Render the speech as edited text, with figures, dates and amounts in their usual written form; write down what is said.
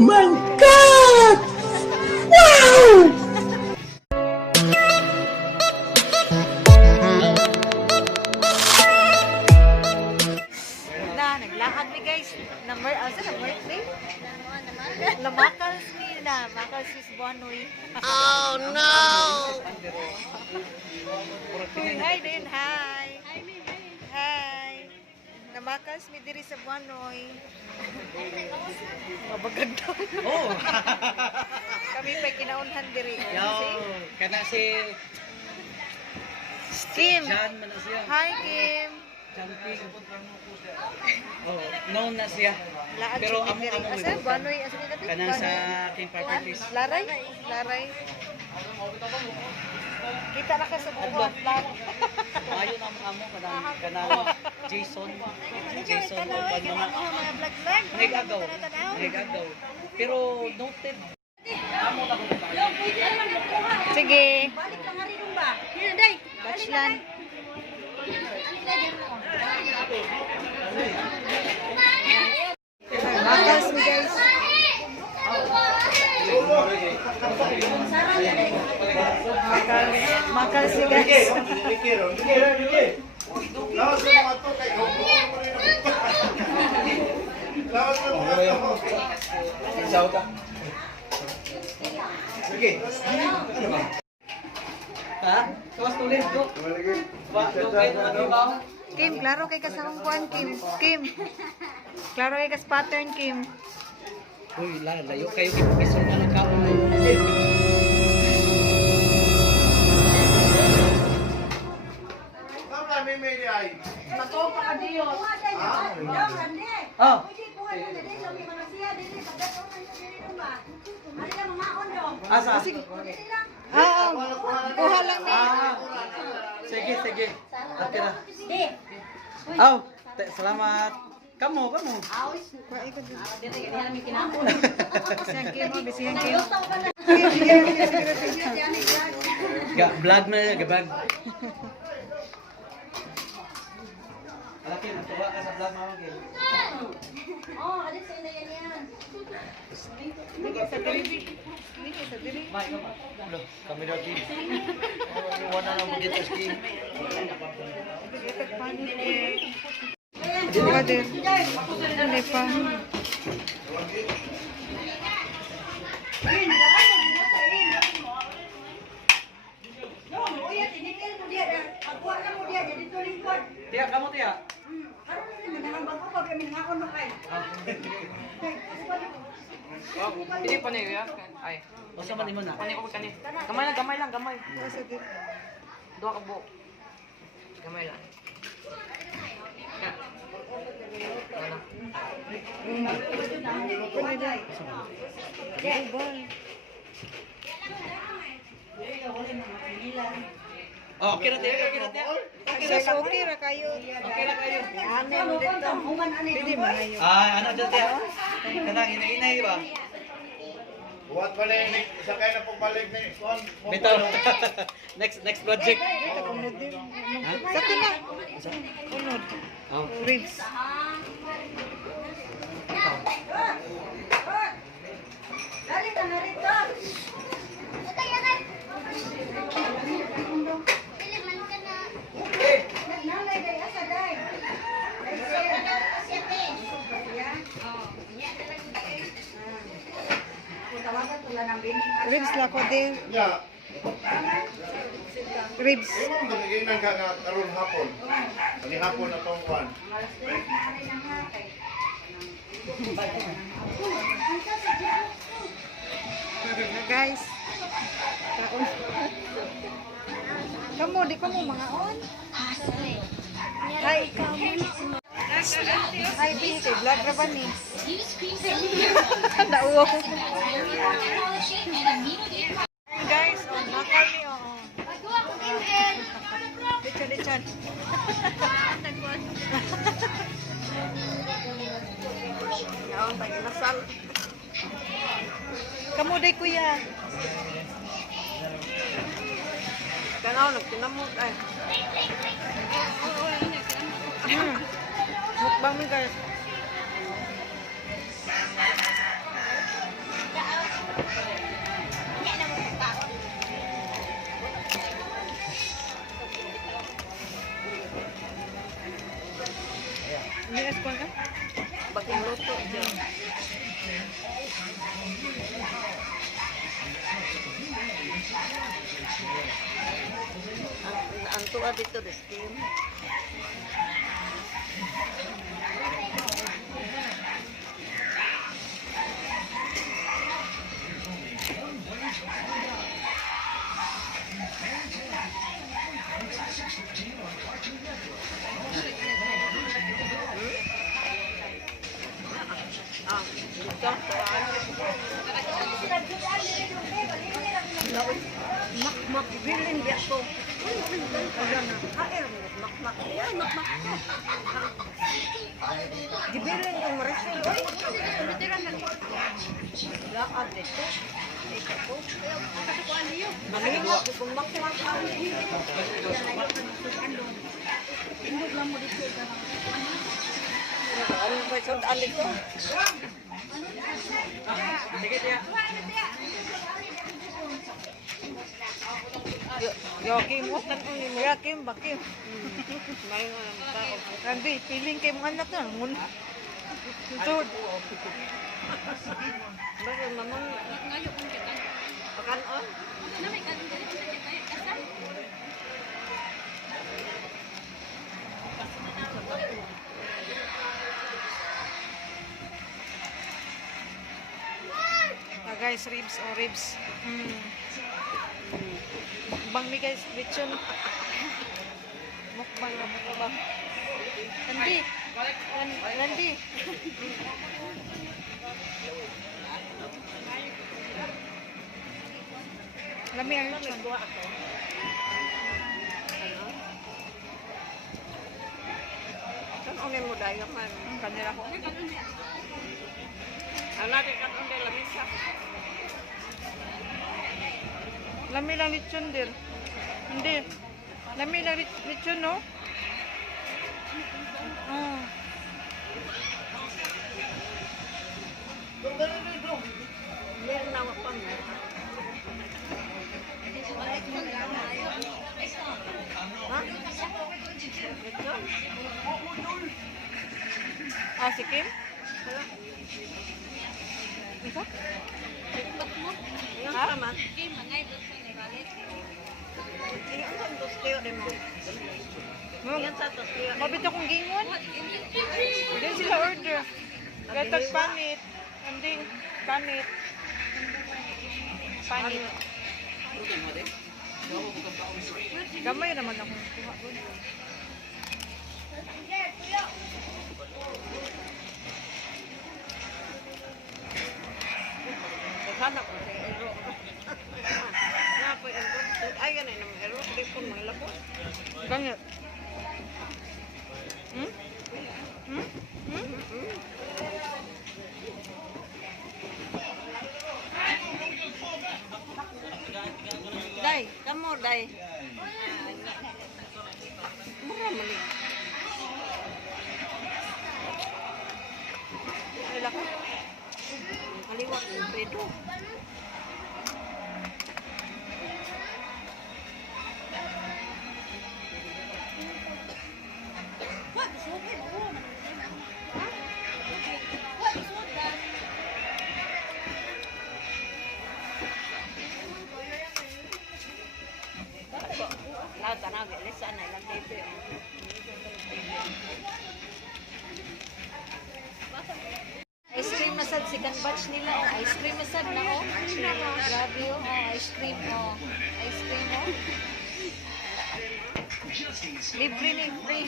my God! Wow! Naglakad mi guys. Number, asa na birthday? Lamakals mi na. Makals is Buanoy. Oh no! Hi din, hi. Hi. Namakals mi diri sa Buanoy. Mabagag daw. Oh. Kami pa kinaunhan diri. Yo, kana si Kim. John man na siya. Hi Kim. Jumping. Oh, known na siya. Laag Pero si amo diri. amo Asa Buanoy, asa ni dati? kana sa King Properties. Laray. Laray. Kita na ka sa buwan. Laray. Ayo na amo kana Jason. Jason Mga vlog-vlog. Nagagaw. Nagagaw. Pero noted. Amo na ko. Sige. Balik ka nga rin ba? Yan, day. Bachelor. Makals mi guys. Makals mi guys. Ha? Kawas tulis ko. Wa kay ano ba? Kim, klaro kay kasakong kuan Kim. Kim. Klaro kay kas pattern Kim. Uy, layo kayo kay professor na lang ka. Matopa ka diyo. Oh. Pwede buhay na din. Lami mga siya. Dili. Pagkatong man sa dili rin ba? Ano lang mamaon dong? Asa? Dili lang. Kuha lang ni. Sige, sige. Okay na. Di. Aw, salamat. Kamu. Dili. Yan may kinapon. Bisiyang Kim, oh, bisiyang Kim. Vlog na gabag. Alaki na tuwa ka sa vlog mo gil. Oh, alis sa ina yan. Sa diri. Sa diri. Mai ka ba? Kami daw din. Wala na mo dito ski. Itak panik eh. Brother. Ano pa? Tiya kamu tiya. Ini pa niyo ya? Ay. O sa man mo na. Pani ko kani. Gamay lang, gamay. Dua ka buok. Gamay lang. Ya. Oh, okay na tiya, okay na tiya. Okay ra kayo. Okay na kayo. Amen dito. Dili maayo. Ano dyan tiya? Kanang inay ba? Buat balik ni sakay na pagbalik ni Swan. Bitaw. Next project. Sakto na. Unod. Oh. Ribs. Dali ka na rito. Nanay day asa day. Tawagan tula ng bin. Ribs la ko din. Ya, Ribs. magiginan ka nga karon hapon. Ani hapon na tong kwan. Na guys. Kaon. Kamu di kamu mga on. Hi. Hi, Pinky. Vlog ra ba ni? Nauwa ko. Guys, oh, nakal ni oh. Lechon. Yaon tayo nasal. Kamu day kuya. Kanaw nagtinamot ay. Mukbang mi guys. Nias ko na. Bagong luto dyan. Ang tuwa dito, Riskim. Ah, dito, tuwaan. Mak bilin dia to. Mak dibilin yung marisil. Oy, lakad dito. Malingat kung mak. Ano ba ito? Ano ito? Sige, tiya. Yakim mo kan yakim bakim. May mga tao. Kandi piling kay mga anak na ngun. Tod. Basta mamang pakanon. Guys, ribs o ribs. Bang mi guys, lechon. Mukbang na mukbang. Nandi. Nandi. Lami ang lechon. Kan unin mo dayo man. Kanila ko. Ang natin kan unin lamisa. Lami lang lechon dir. Hindi. Lami lang lechon no? Oh. Meron na mapang. Ha? Ito? Ah, si Kim? Ito? Yung Ha? sama. Yung sa tostiyo din mo. Yung sa tostiyo. Mabit akong gingon. Hindi sila order. Gatag panit. Anding panit. Panit. Gamay naman akong kuha. Naghanap ko sa ero. Nga po yung ay ganun ng ero. Hindi po mga labos. Ganyan. Hmm? Hmm? Hmm? Day, kamu day. Mura mali. Nila ko. Maliwak yung pedo. Lahat na bilis na lang dito. Ice cream masad, second batch nila. Oh. Ice cream masad na oh. Grabe oh. Oh, ice cream oh. Ice cream oh. Libre ni free.